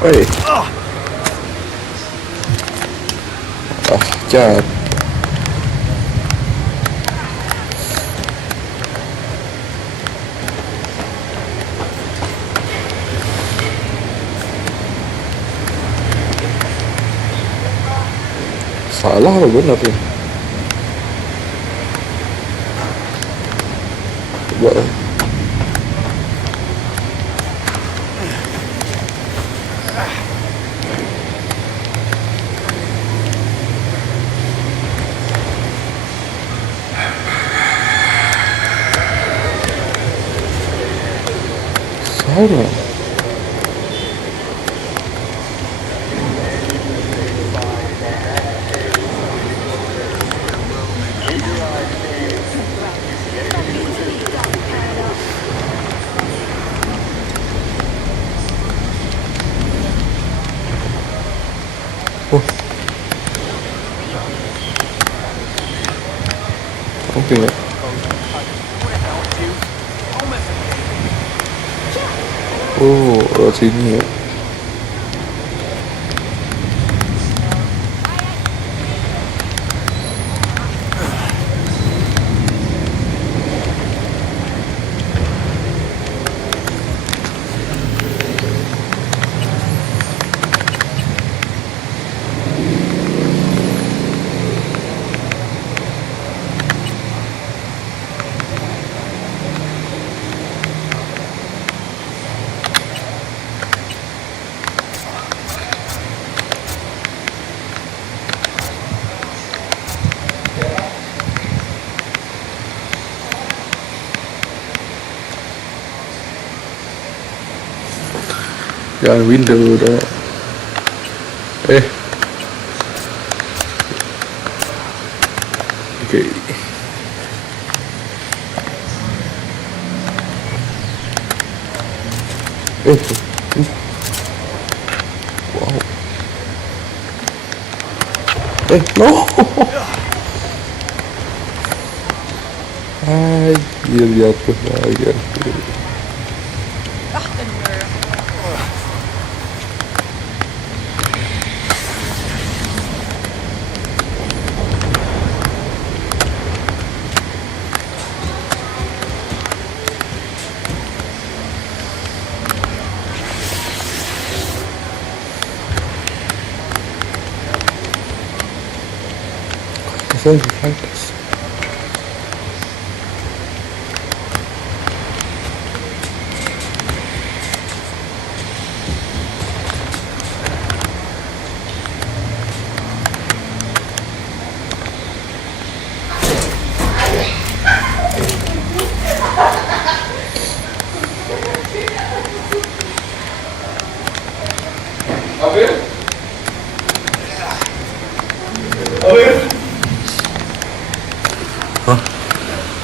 Woi. Jahat. Salah apa benar ya? Coba. Salah. Oh. Oke ya. Oh, lewat sini ya. Jangan window udah. Oke. Wow. No. Anjir, jatuh lagi. Saya pantas.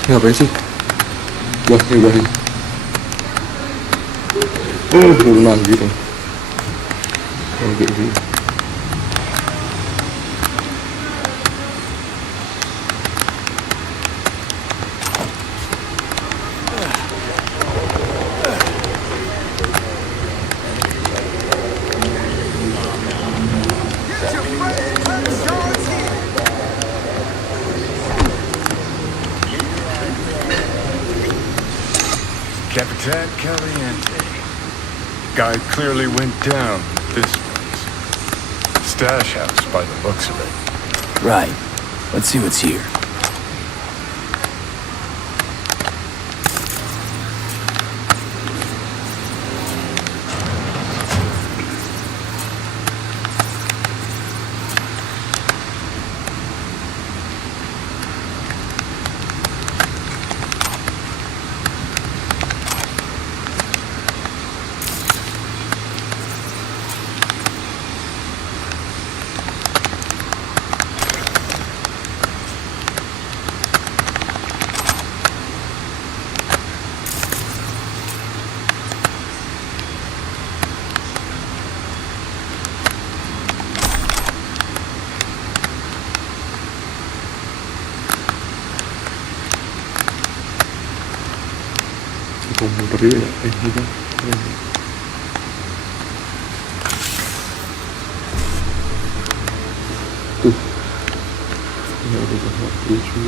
Ini ngapain sih? Udah. Berenang gitu. Oke sih. Capitan Caliente. Guy clearly went down this place. Stash house by the looks of it. Right. Let's see what's here. Không muter ya. Bukan. Tuh. Ini ada tempat lucu.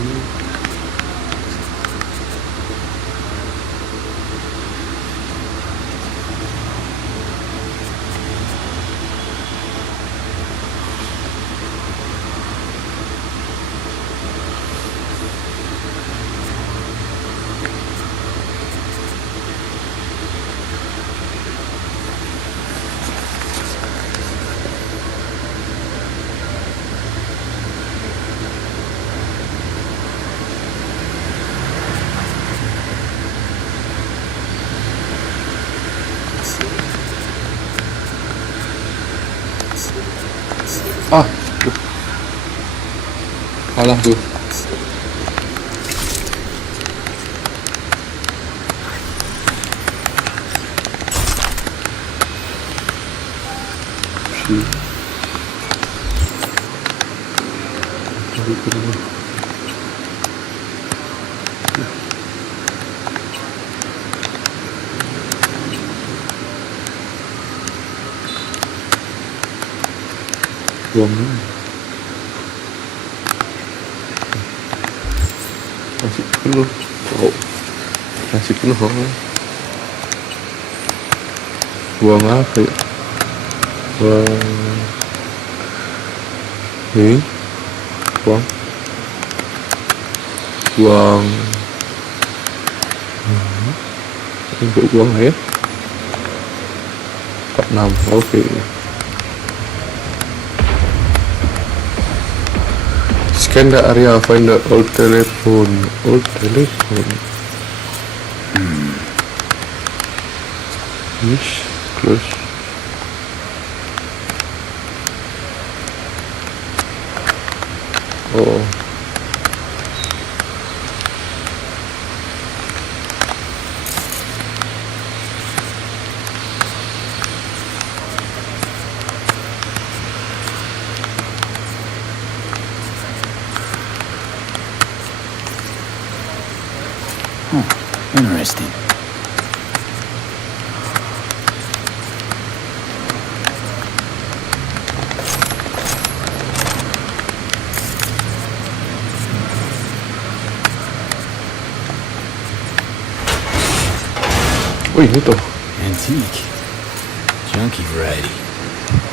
Ah, tuh. Kalah tuh. Buangnya masih penuh. Oh, masih penuh. Buang apa ya? Buang ini, buang untuk buang ya. 46. Oke. Scan the area, find the old telephone. Yes, close. Oh. Interesting. Wih, itu. Antique. Junky variety. I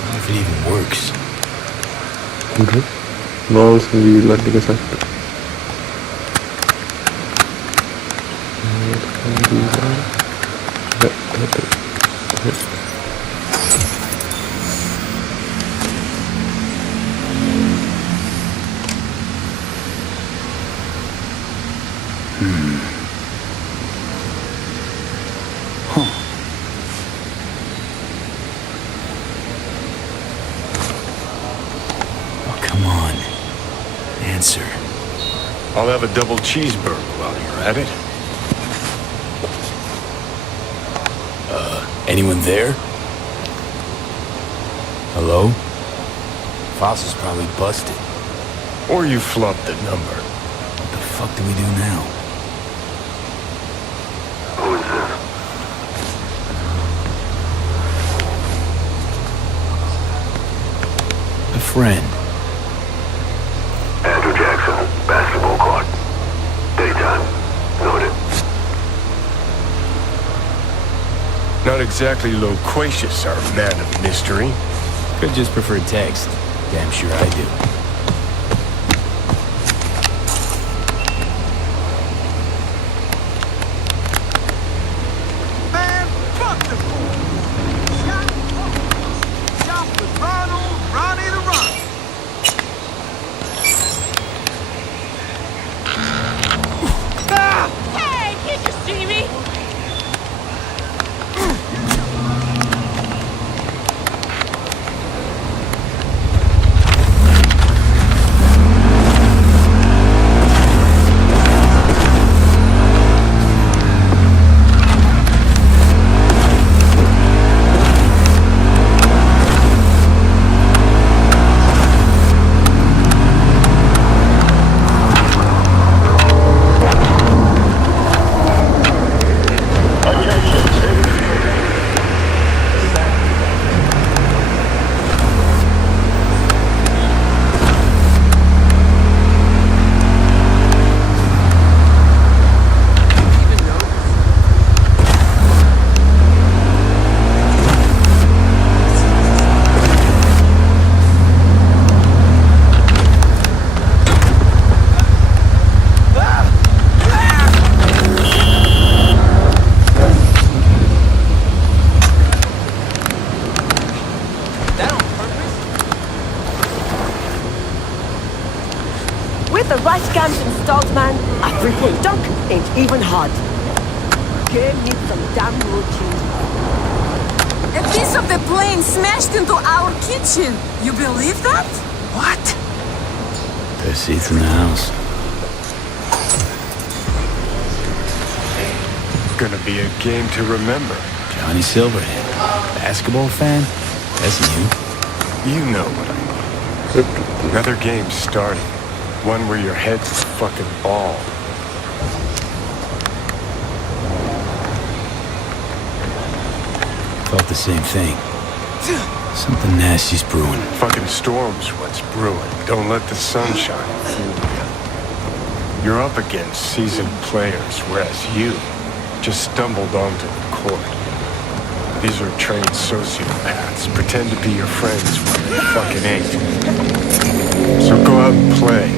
wonder if it even works. 0931. Oh, come on. Answer. I'll have a double cheeseburger while you're at it. Anyone there? Hello? Fossil's probably busted. Or you flubbed the number. What the fuck do we do now? Who is this? A friend. Andrew Jackson, basketball court. Daytime. Noted. Not exactly loquacious, our man of mystery. Could just prefer text. Damn sure I do. Man, fuck the fool. Shot with Ronnie the Run. Hey, can't you see me? Everything dunk ain't even hard. Game needs some damn routine. A piece of the plane smashed into our kitchen. You believe that? What? Best seats in the house. Gonna be a game to remember. Johnny Silverhand. Basketball fan? That's new. You know what I mean. Another game starting. One where your head's the fucking ball. Felt the same thing. Something nasty's brewing. Fucking storm's what's brewing. Don't let the sunshine fool you. You're up against seasoned players, whereas you just stumbled onto the court. These are trained sociopaths. Pretend to be your friends when they fucking ain't. So go out and play.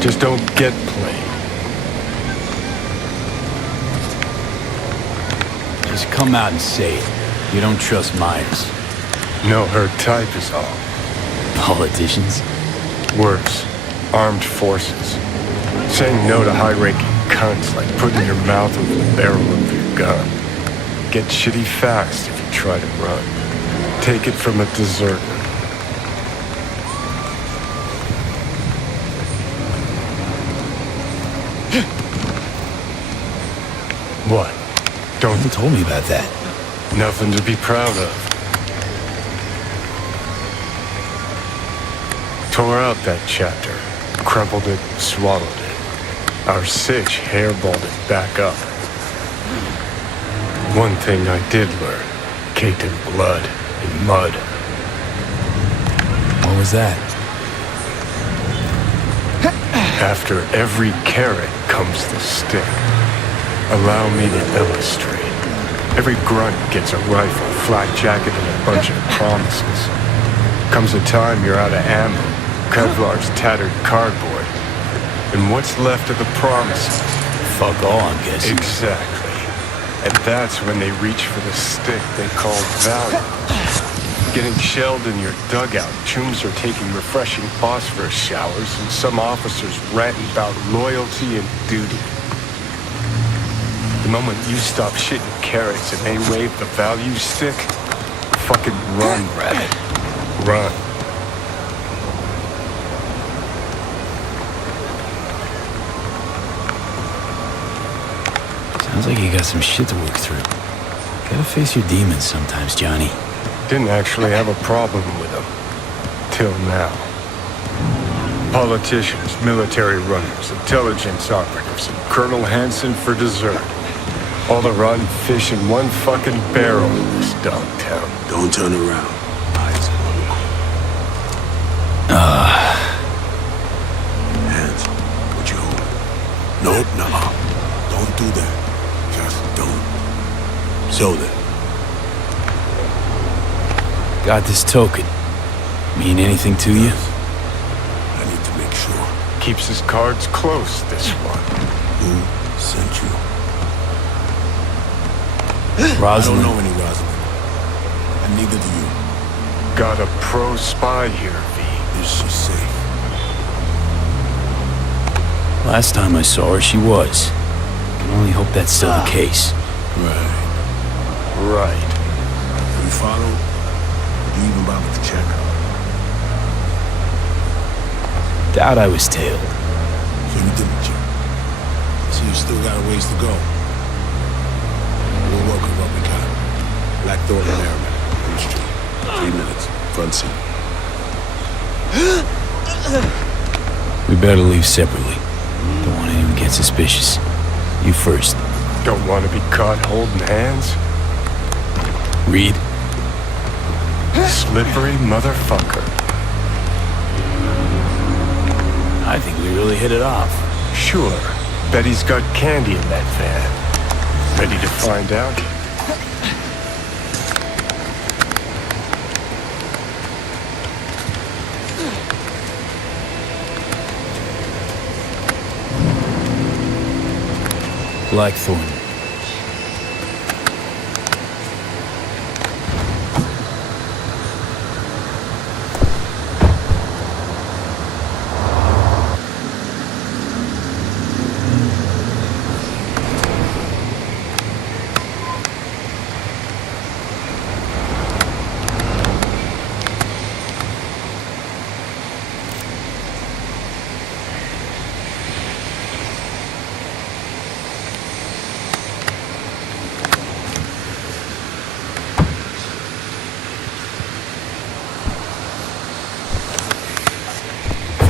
Just don't get played. Just come out and say it. You don't trust Myers. No, her type is all. Politicians? Worse, armed forces. Saying no to high-ranking cunts like putting your mouth over the barrel of your gun. Get shitty fast if you try to run. Take it from a deserter. What? Who told me about that? Nothing to be proud of. Tore out that chapter, crumpled it, swallowed it. Our sitch hairballed it back up. One thing I did learn, caked in blood and mud. What was that? After every carrot comes the stick. Allow me to illustrate. Every grunt gets a rifle, flak jacket, and a bunch of promises. Comes a time you're out of ammo, Kevlar's tattered cardboard. And what's left of the promises? Fuck all, I'm guessing. Exactly. And that's when they reach for the stick they call value. Getting shelled in your dugout, chooms are taking refreshing phosphorus showers, and some officers ranting about loyalty and duty. The moment you stop shitting carrots and they wave the value stick, fucking run, rabbit. Run. Sounds like you got some shit to work through. Gotta face your demons sometimes, Johnny. Didn't actually have a problem with them. Till now. Politicians, military runners, intelligence operatives, and Colonel Hanson for dessert. All to run fish in one fucking barrel in this dog town. Don't turn around. Eyes on the Hands, what you hold? Nope, nah. Don't do that. Just don't. So then. Got this token. Mean anything to you? I need to make sure. Keeps his cards close, this one. Who sent you? Rosalind. I don't know any Rosalind. And neither do you. Got a pro spy here, V. Is she safe? Last time I saw her, she was. Can only hope that's still the case. Right. Right. You followed? You even bother to check? Doubt I was tailed. So you didn't check. So you still got a ways to go. We'll work with what we got. Black Thornton and Merrimack on the street. 3 minutes. Front seat. We better leave separately. Don't want anyone to get suspicious. You first. Don't want to be caught holding hands? Reed. Slippery motherfucker. I think we really hit it off. Sure. Bet he's got candy in that van. Ready to find out? Blackthorn.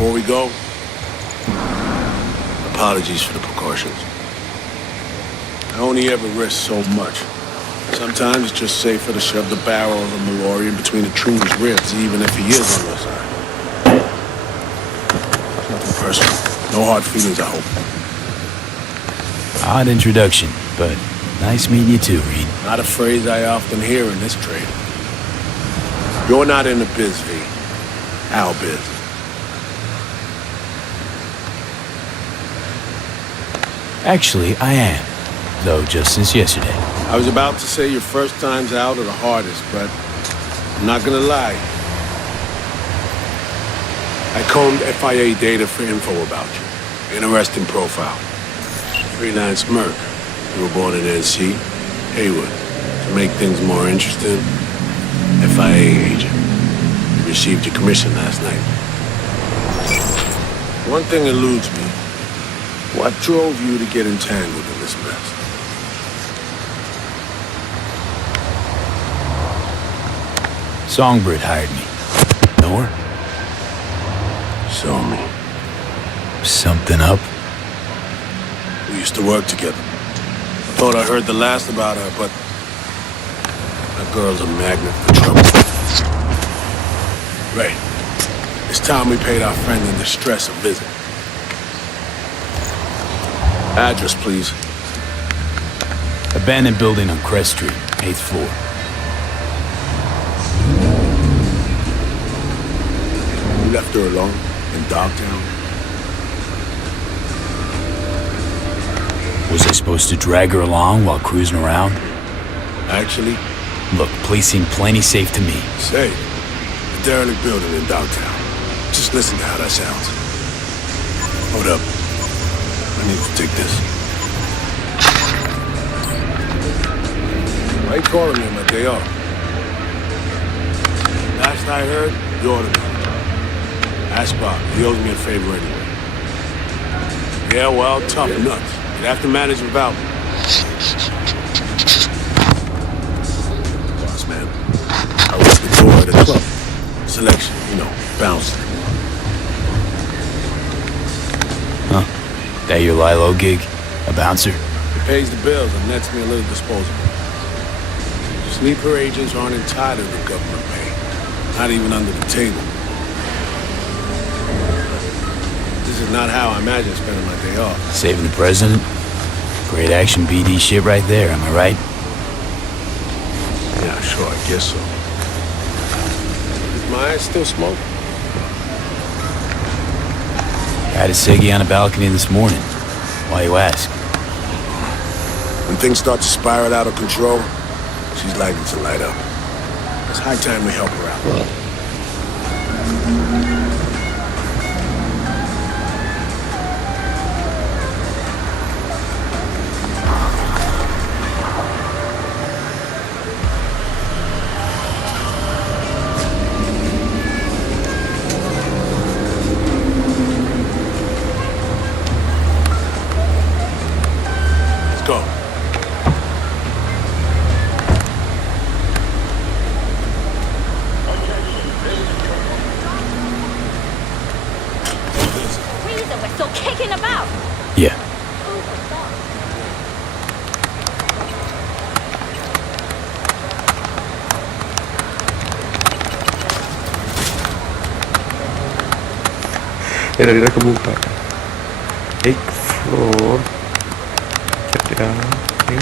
Before we go, apologies for the precautions. I only ever risk so much. Sometimes it's just safer to shove the barrel of a Malorian between the tree's ribs, even if he is on your side. Nothing personal. No hard feelings, I hope. Odd introduction, but nice meeting you too, Reed. Not a phrase I often hear in this trade. You're not in the biz, V. Our biz. Actually, I am. Though just since yesterday. I was about to say your first times out are the hardest, but I'm not gonna lie. I combed FIA data for info about you. Interesting profile. Freelance merc. You were born in NC, Haywood. To make things more interesting, FIA agent. You received your commission last night. One thing eludes me. What drove you to get entangled in this mess? Songbird hired me. Know her? Show me. Something up? We used to work together. I thought I heard the last about her, but that girl's a magnet for trouble. Right. It's time we paid our friend in distress a visit. Address, please. Abandoned building on Crest Street, 8th floor. You left her alone in Dogtown? Was I supposed to drag her along while cruising around? Actually, Look, police seem plenty safe to me. say, the derelict building in Dogtown. Just listen to how that sounds. Hold up. I need to take this. Why you calling me on my day off? Last I heard, you ordered me. Ask Bob. He owes me a favor anyway. Yeah, well, tough nuts. You'd have to manage without me. Boss man, I was the door at the club. Selection, bouncing. Huh? That your Lilo gig? A bouncer? It pays the bills and nets me a little disposable. Sleeper agents aren't entitled to government pay. Not even under the table. This is not how I imagine spending my day off. Saving the president? Great action BD shit right there, am I right? Yeah, sure, I guess so. Is my ass still smoking? Had a ciggy on a balcony this morning. Why you ask? When things start to spiral out of control, she's likely to light up. It's high time we help her out. Let's go. Reason we're still kicking about. Yeah. Daerah kebuka. 8th floor. Check it out. Okay.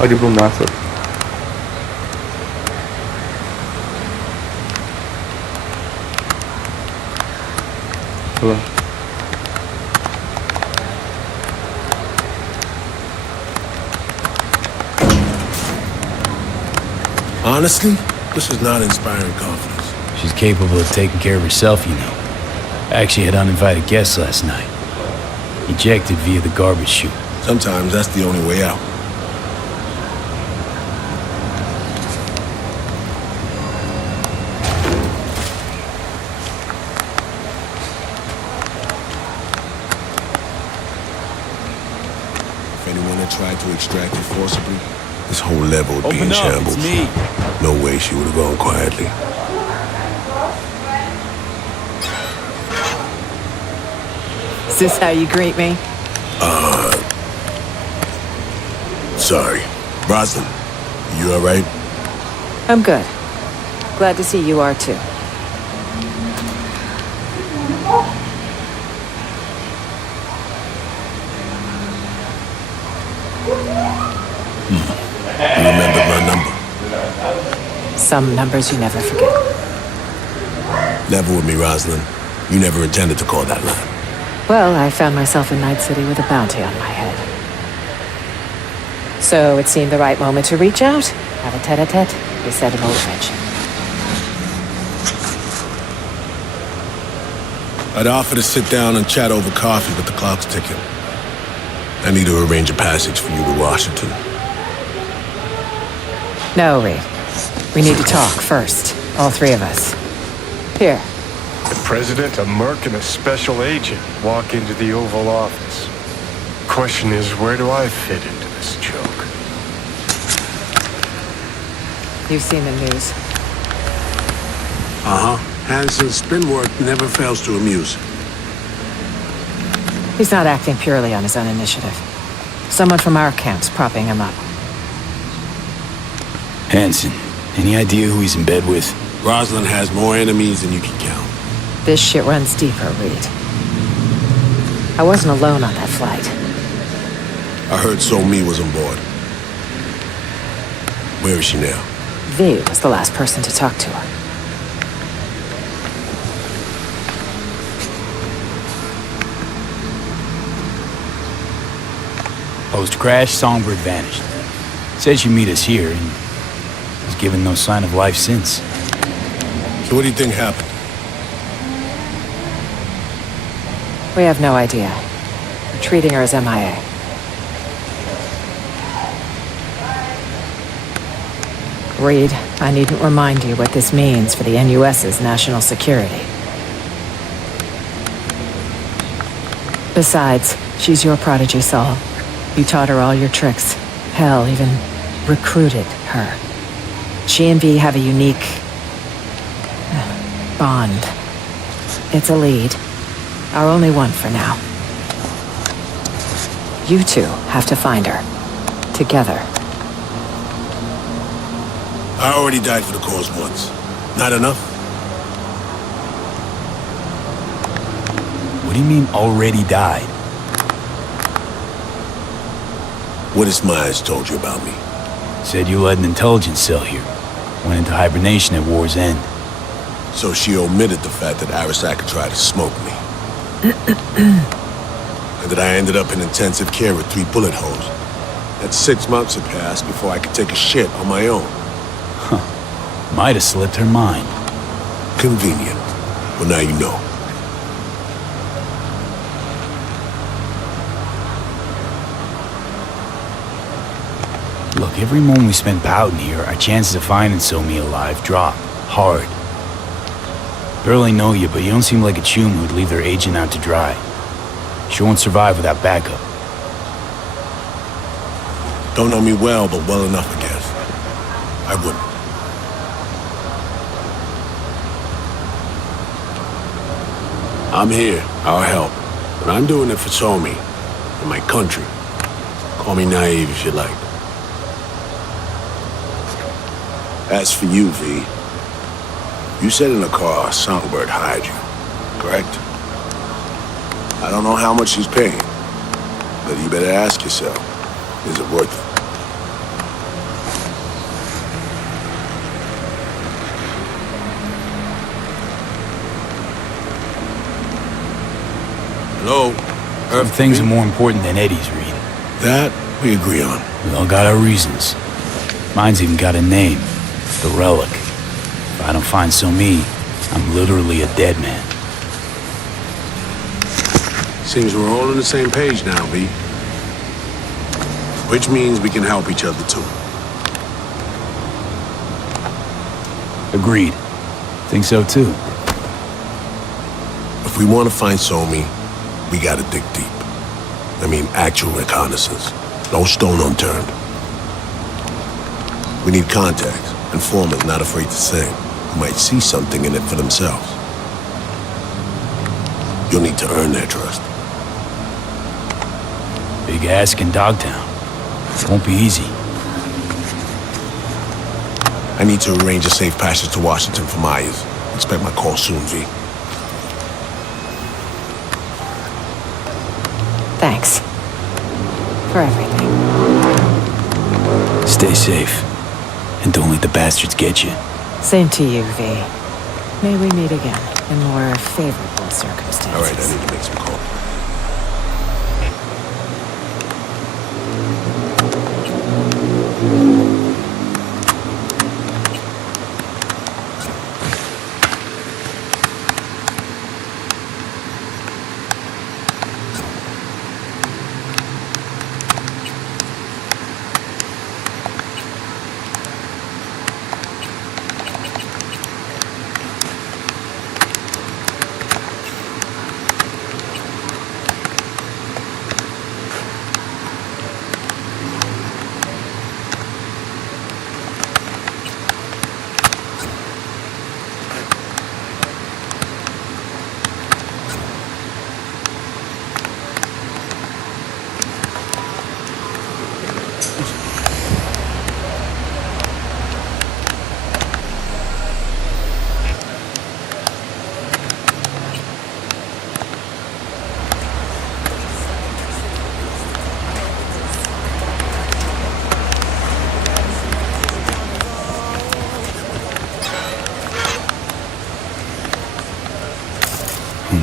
Oh, dia belum masuk. Hello. Honestly, this is not inspiring confidence. She's capable of taking care of herself, you know. Actually had uninvited guests last night. Ejected via the garbage chute. Sometimes that's the only way out. If anyone had tried to extract it forcibly, this whole level would be in shambles. It's me. No way she would have gone quietly. Is this how you greet me? Sorry. Rosalind, you alright? I'm good. Glad to see you are too. You remembered my number. Some numbers you never forget. Level with me, Rosalind. You never intended to call that line. Well, I found myself in Night City with a bounty on my head. So it seemed the right moment to reach out, have a tete-a-tete, reset an old friendship. I'd offer to sit down and chat over coffee, but the clock's ticking. I need to arrange a passage for you to Washington. No, Reed. We need to talk first, all three of us. Here. The president, a merc, and a special agent walk into the Oval Office. Question is, where do I fit into this joke? You've seen the news. Uh-huh. Hansen's spin work never fails to amuse. He's not acting purely on his own initiative. Someone from our camp's propping him up. Hansen, any idea who he's in bed with? Rosalind has more enemies than you can count. This shit runs deeper, Reed. I wasn't alone on that flight. I heard So-Mi was on board. Where is she now? V was the last person to talk to her. Post-crash, Songbird vanished. Said she'd meet us here, and has given no sign of life since. So what do you think happened? We have no idea. We're treating her as MIA. Reed, I needn't remind you what this means for the NUS's national security. Besides, she's your prodigy, Saul. You taught her all your tricks. Hell, even recruited her. She and V have a unique bond. It's a lead. Our only one for now. You two have to find her. Together. I already died for the cause once. Not enough? What do you mean, already died? What has Myers told you about me? Said you led an intelligence cell here. Went into hibernation at war's end. So she omitted the fact that Arasaka tried to smoke me. And that I ended up in intensive care with 3 bullet holes. That 6 months had passed before I could take a shit on my own. Might have slipped her mind. Convenient. Well, now you know. Look, every moment we spend pouting here, our chances of finding So-Mi alive drop. Hard. Barely know you, but you don't seem like a chum who'd leave their agent out to dry. She won't survive without backup. Don't know me well, but well enough, I guess. I wouldn't. I'm here. I'll help. But I'm doing it for So-Mi. And my country. Call me naive if you like. As for you, V, you said in the car Songbird hired you, correct? I don't know how much she's paying, but you better ask yourself, is it worth it? Hello? Some things are more important than Eddie's, Reed. That we agree on. We all got our reasons. Mine's even got a name. The Relic. If I don't find So-Mi, I'm literally a dead man. Seems we're all on the same page now, V. Which means we can help each other too. Agreed. Think so too. If we want to find So-Mi, we gotta dig deep. I mean, actual reconnaissance. No stone unturned. We need contacts, informers not afraid to sing, who might see something in it for themselves. You'll need to earn their trust. Big ask in Dogtown. Won't be easy. I need to arrange a safe passage to Washington for Myers. Expect my call soon, V. Thanks. For everything. Stay safe. And don't let the bastards get you. Same to you, V. May we meet again in more favorable circumstances. All right, I need to make some calls.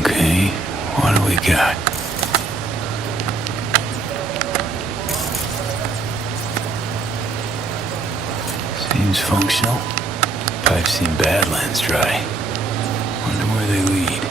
Okay, what do we got? Seems functional. Pipes seem Badlands dry. Wonder where they lead.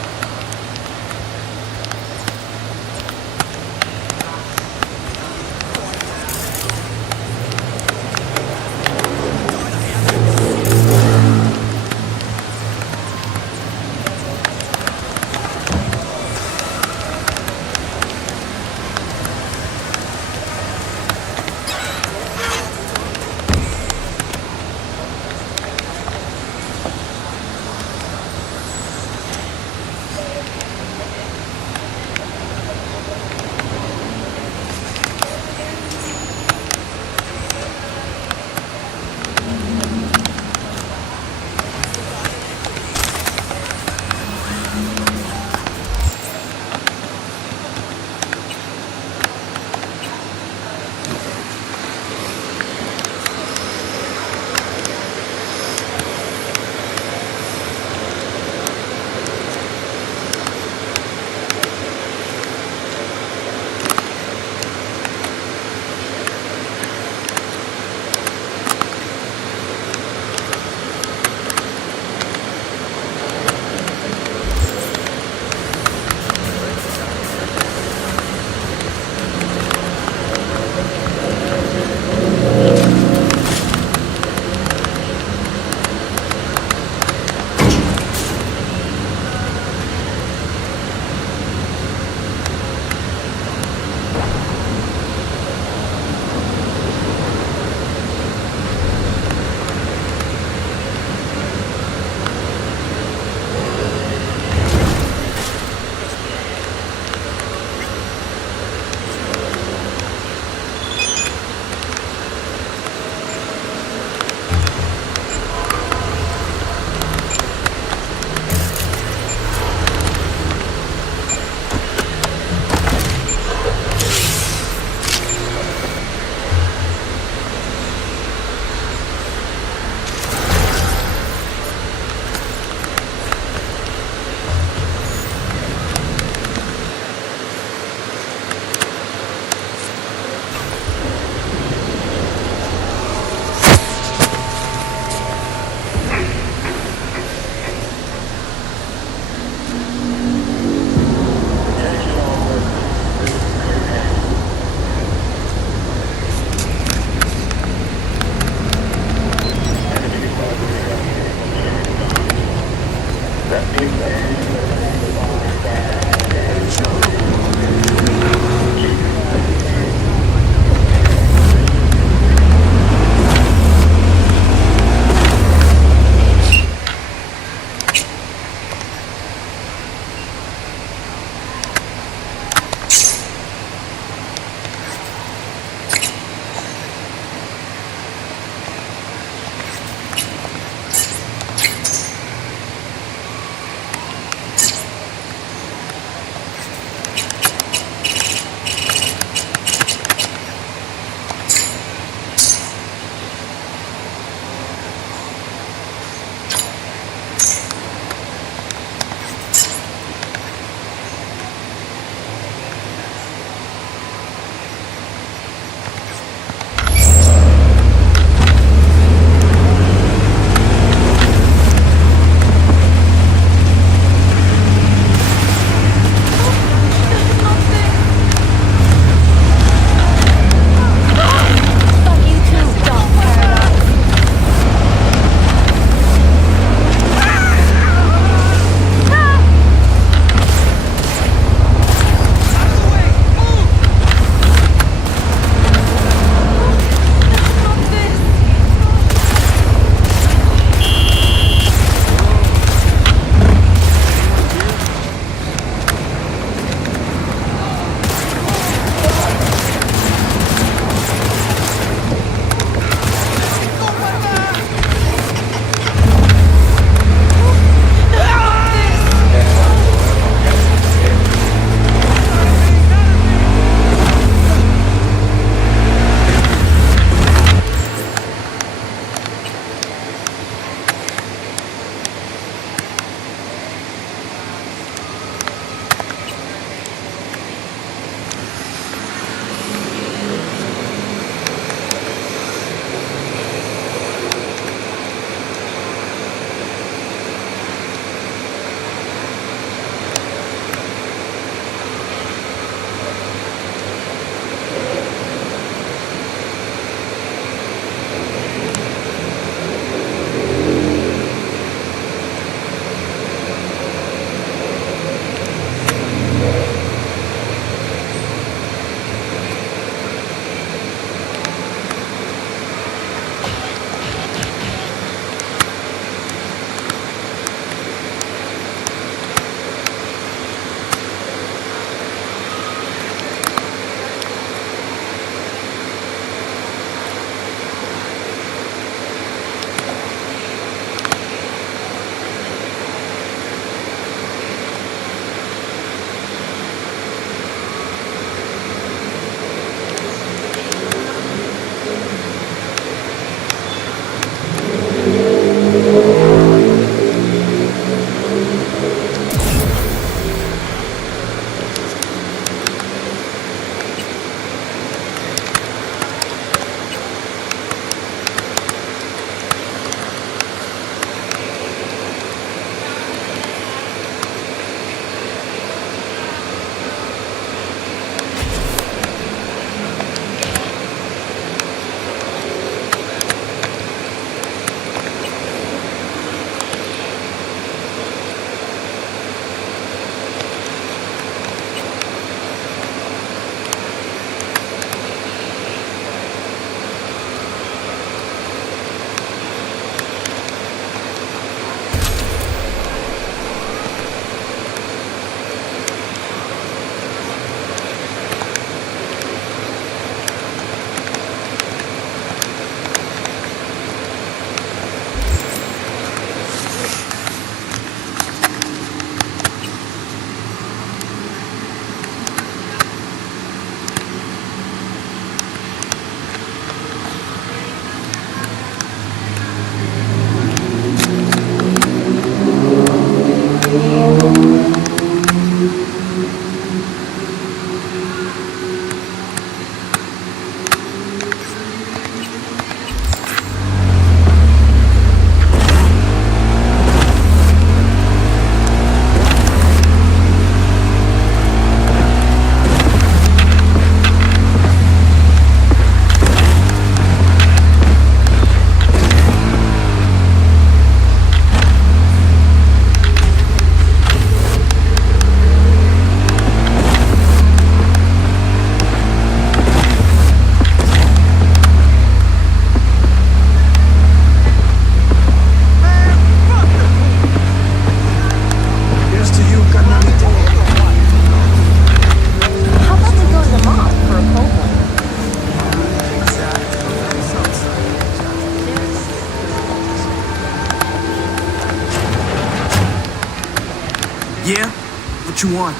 What you want?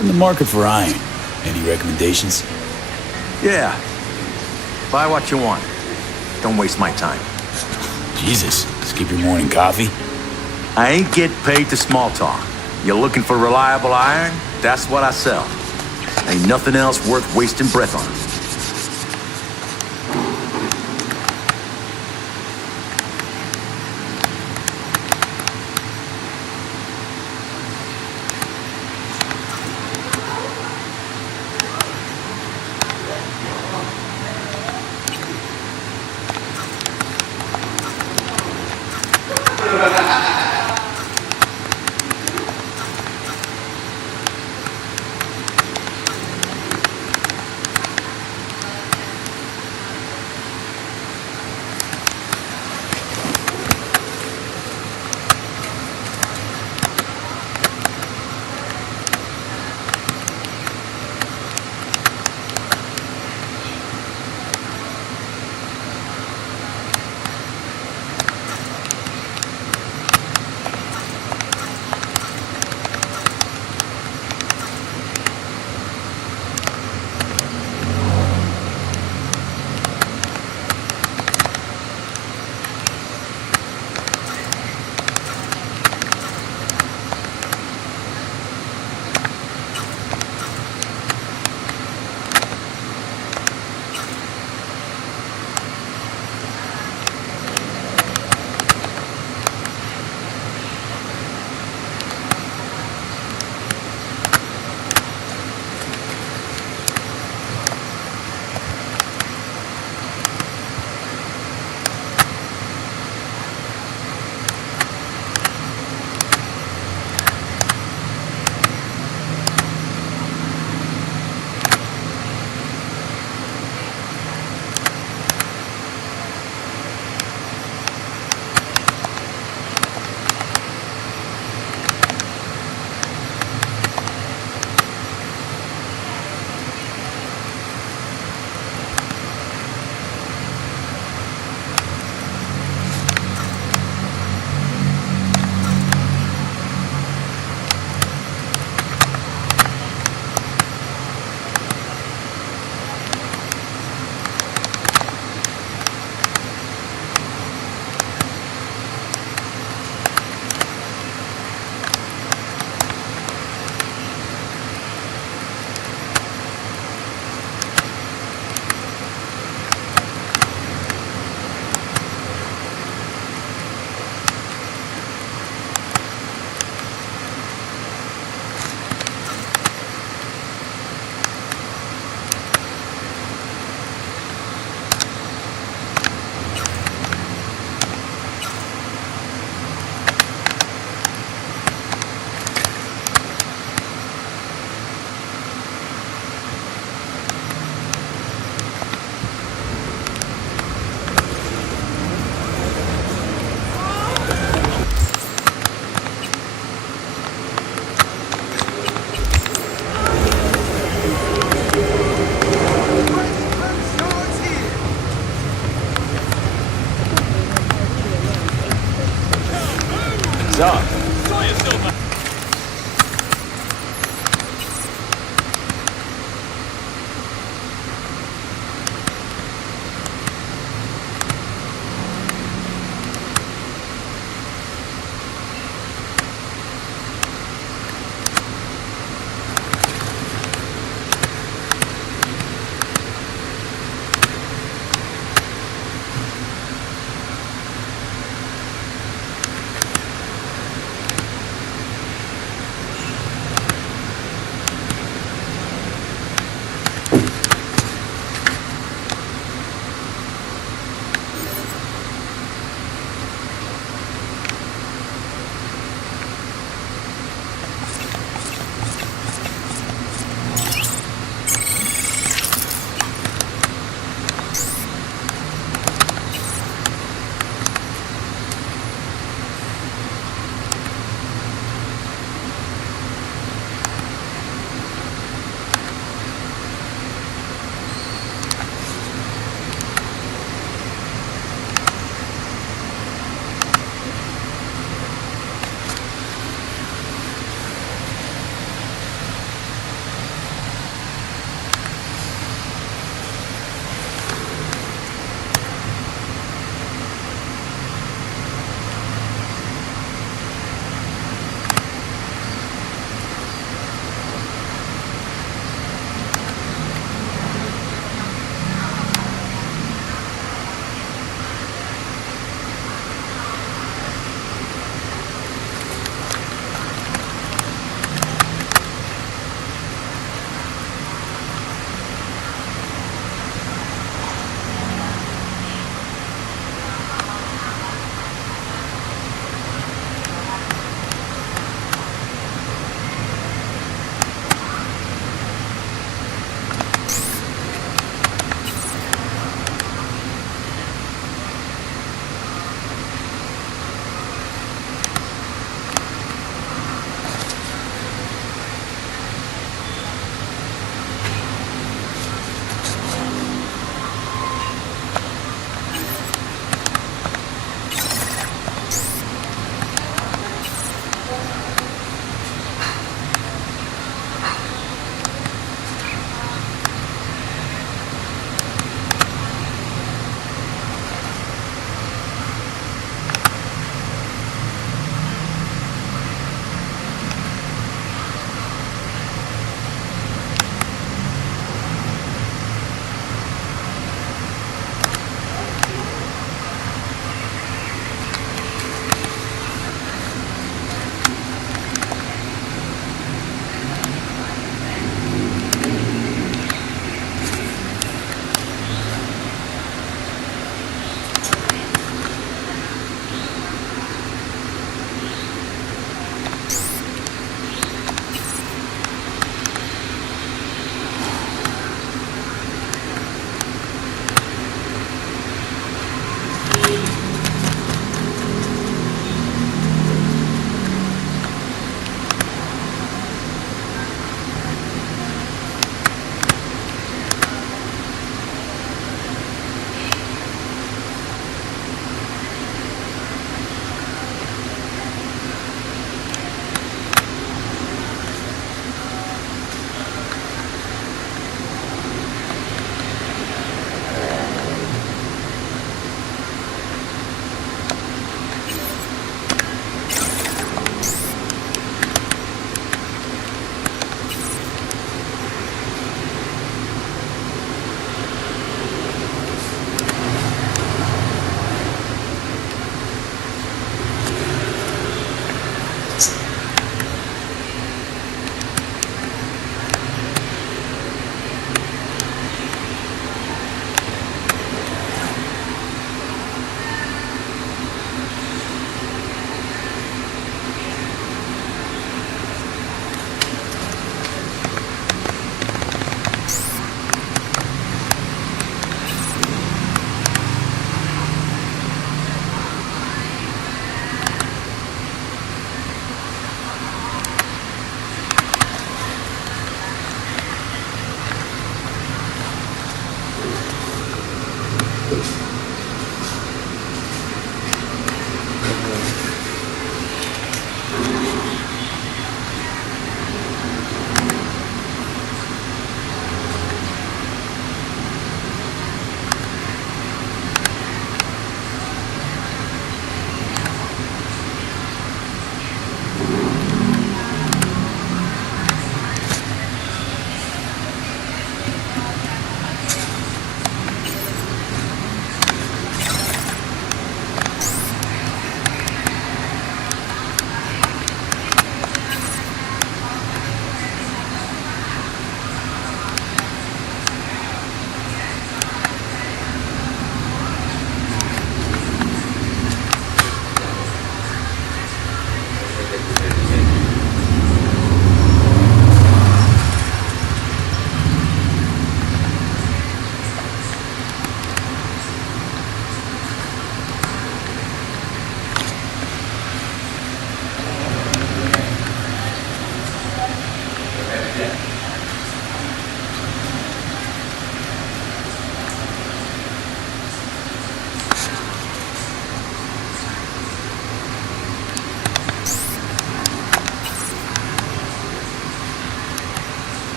In the market for iron. Any recommendations? Yeah. Buy what you want. Don't waste my time. Jesus, skip your morning coffee? I ain't get paid to small talk. You're looking for reliable iron? That's what I sell. Ain't nothing else worth wasting breath on.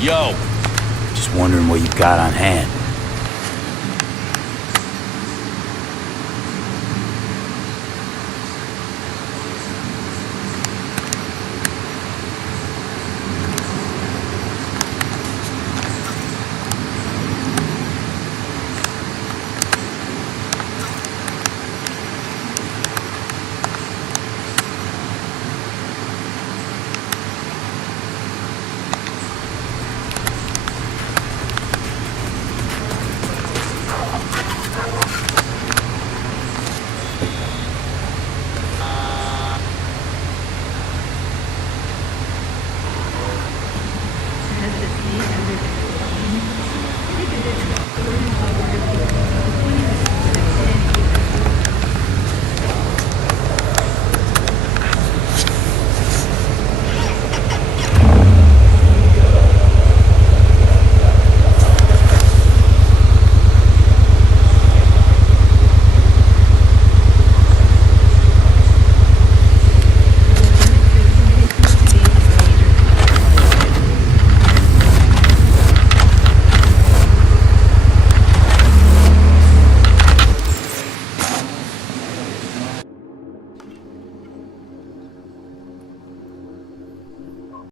Yo. Just wondering what you've got on hand.